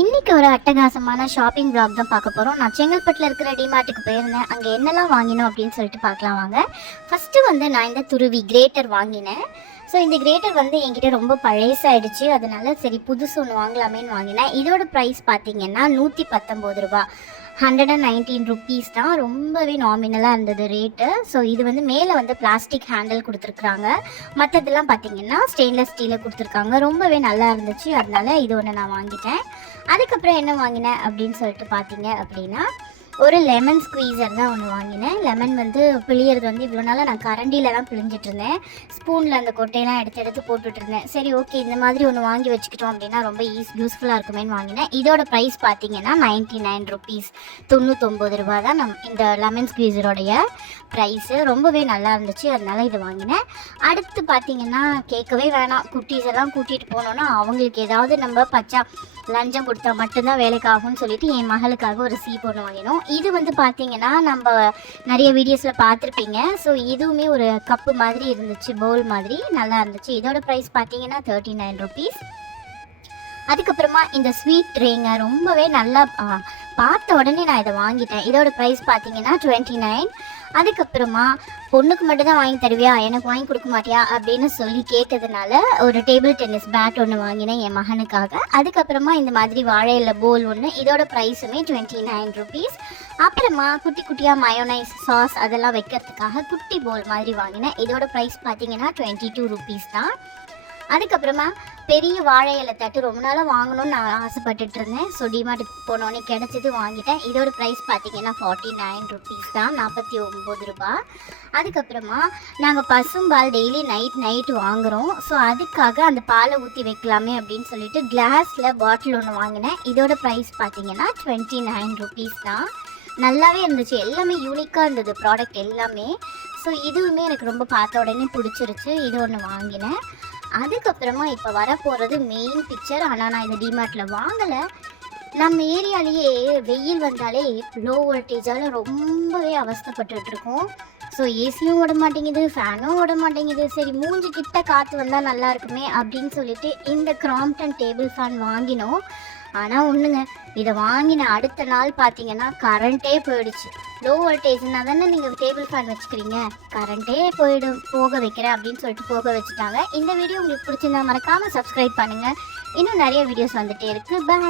இன்னைக்கு ஒரு அட்டகாசமான ஷாப்பிங் பிளாக் தான் பார்க்க போகிறோம் நான் செங்கல்பட்டில் இருக்கிற டிமார்ட்டுக்கு போயிருந்தேன். அங்கே என்னெல்லாம் வாங்கினோம் அப்படின்னு சொல்லிட்டு பார்க்கலாம் வாங்க. ஃபஸ்ட்டு வந்து நான் இந்த துருவி கிரேட்டர் வாங்கினேன். ஸோ இந்த கிரேட்டர் வந்து என்கிட்ட ரொம்ப பழையசாயிடுச்சு அதனால சரி புதுசு ஒன்று வாங்கலாமேன்னு வாங்கினேன். இதோட ப்ரைஸ் பார்த்தீங்கன்னா நூற்றி பத்தொம்போது ரூபா. ஹண்ட்ரட் அண்ட் நைன்டீன் ருபீஸ் தான் ரொம்பவே நாமினலாக இருந்தது ரேட்டு ஸோ இது வந்து மேலே வந்து பிளாஸ்டிக் ஹேண்டில் கொடுத்துருக்குறாங்க. மற்றதெல்லாம் பார்த்தீங்கன்னா ஸ்டெயின்லெஸ் ஸ்டீலில் கொடுத்துருக்காங்க. ரொம்பவே நல்லா இருந்துச்சு. அதனால இது ஒன்று நான் வாங்கிட்டேன். அதுக்கப்புறம் என்ன வாங்கினேன் அப்படின்னு சொல்லிட்டு பார்த்தீங்க அப்படின்னா ஒரு லெமன் ஸ்குவீசர் தான் ஒன்று வாங்கினேன். லெமன் வந்து பிழியறது வந்து இவ்வளோ நாளாக நான் கரண்டியில் தான் பிழிஞ்சிட்டு இருந்தேன். ஸ்பூனில் அந்த கொட்டையெல்லாம் எடுத்து எடுத்து போட்டுட்டு இருந்தேன். சரி ஓகே இந்த மாதிரி ஒன்று வாங்கி வச்சுக்கிட்டோம் அப்படின்னா ரொம்ப ஈஸ் யூஸ்ஃபுல்லாக இருக்குமேன்னு வாங்கினேன். இதோட ப்ரைஸ் பார்த்தீங்கன்னா நைன்ட்டி நைன் ருபீஸ் தொண்ணூத்தொம்பது ரூபா தான் நம் இந்த லெமன் ஸ்குவீசரோடைய ப்ரைஸு ரொம்பவே நல்லா இருந்துச்சு. அதனால இதை வாங்கினேன். அடுத்து பார்த்தீங்கன்னா கேட்கவே வேணாம். குட்டீஸ் எல்லாம் கூட்டிகிட்டு போனோன்னா அவங்களுக்கு ஏதாவது நம்ம பச்சா லஞ்சம் கொடுத்தா மட்டும்தான் வேலைக்கு ஆகும்னு சொல்லிட்டு என் மகளுக்காக ஒரு சீப் ஒன்று வாங்கினோம். இது வந்து பார்த்தீங்கன்னா நம்ம நிறைய வீடியோஸில் பார்த்துருப்பீங்க. ஸோ இதுவுமே ஒரு கப்பு மாதிரி இருந்துச்சு பவுல் மாதிரி. நல்லா இருந்துச்சு. இதோட ப்ரைஸ் பார்த்தீங்கன்னா தேர்ட்டி நைன் ருபீஸ் அதுக்கப்புறமா இந்த ஸ்வீட் ட்ரேங்க ரொம்பவே நல்லா பார்த்த உடனே நான் இதை வாங்கிட்டேன். இதோட ப்ரைஸ் பார்த்தீங்கன்னா டுவெண்ட்டி நைன் அதுக்கப்புறமா பொண்ணுக்கு மட்டும் தான் வாங்கி தருவியா? எனக்கு வாங்கி கொடுக்க மாட்டியா? அப்படின்னு சொல்லி கேட்டதுனால ஒரு டேபிள் டென்னிஸ் பேட் ஒன்று வாங்கினேன் என் மகனுக்காக. அதுக்கப்புறமா இந்த மாதிரி வாழையில போல் ஒன்று இதோட ப்ரைஸுமே டுவெண்ட்டி நைன் ருபீஸ் அப்புறமா குட்டி குட்டியாக மயோனைஸ் சாஸ் அதெல்லாம் வைக்கிறதுக்காக குட்டி போல் மாதிரி வாங்கினேன். இதோட ப்ரைஸ் பார்த்தீங்கன்னா டுவெண்ட்டி டூ ருபீஸ் தான். அதுக்கப்புறமா பெரிய வாழை இலை தட்டு ரொம்ப நாளாக வாங்கணும்னு நான் ஆசைப்பட்டுட்டு இருந்தேன். ஸோ டிமார்ட்டுக்கு போனோடனே கிடச்சது வாங்கிட்டேன். இதோட ப்ரைஸ் பார்த்தீங்கன்னா ஃபார்ட்டி நைன் ருபீஸ் தான் நாற்பத்தி ஒம்பது ரூபா அதுக்கப்புறமா நாங்கள் பசும்பால் டெய்லி நைட் நைட் வாங்குகிறோம் ஸோ அதுக்காக அந்த பாலை ஊற்றி வைக்கலாமே அப்படின்னு சொல்லிட்டு கிளாஸில் பாட்டில் ஒன்று வாங்கினேன். இதோட ப்ரைஸ் பார்த்தீங்கன்னா டுவெண்ட்டி நைன் ருபீஸ் தான். நல்லாவே இருந்துச்சு. எல்லாமே யூனிக்காக இருந்தது ப்ராடக்ட் எல்லாமே. ஸோ இதுவுமே எனக்கு ரொம்ப பார்த்த உடனே பிடிச்சிருச்சு. இது ஒன்று வாங்கினேன். அதுக்கப்புறமா இப்போ வரப்போகிறது மெயின் பிக்சர் ஆனால் நான் இந்த டிமார்ட்டில் வாங்கலை. நம்ம ஏரியாலேயே வெயில் வந்தாலே லோ வோல்டேஜால் ரொம்பவே அவஸ்தப்பட்டுருக்கோம் ஸோ ஏசியும் ஓட மாட்டேங்குது ஃபேனும் ஓட மாட்டேங்குது. சரி மூஞ்சி கிட்ட காற்று வந்தால் நல்லா இருக்குமே அப்படின்னு சொல்லிட்டு இந்த கிராம்ப்டன் டேபிள் ஃபேன் வாங்கினோம். ஆனால் ஒன்றுங்க இதை வாங்கின அடுத்த நாள் பார்த்தீங்கன்னா கரண்ட்டே போயிடுச்சு. லோ வோல்டேஜ்னா தானே நீங்கள் டேபிள் ஃபேன் வச்சுக்கிறீங்க. கரண்ட்டே போயிடும். போக வைக்கிறேன் அப்படின்னு சொல்லிட்டு போக வச்சுட்டாங்க. இந்த வீடியோ உங்களுக்கு பிடிச்சிருந்தா மறக்காமல் சப்ஸ்கிரைப் பண்ணுங்கள் இன்னும் நிறைய வீடியோஸ் வந்துட்டே இருக்குது பை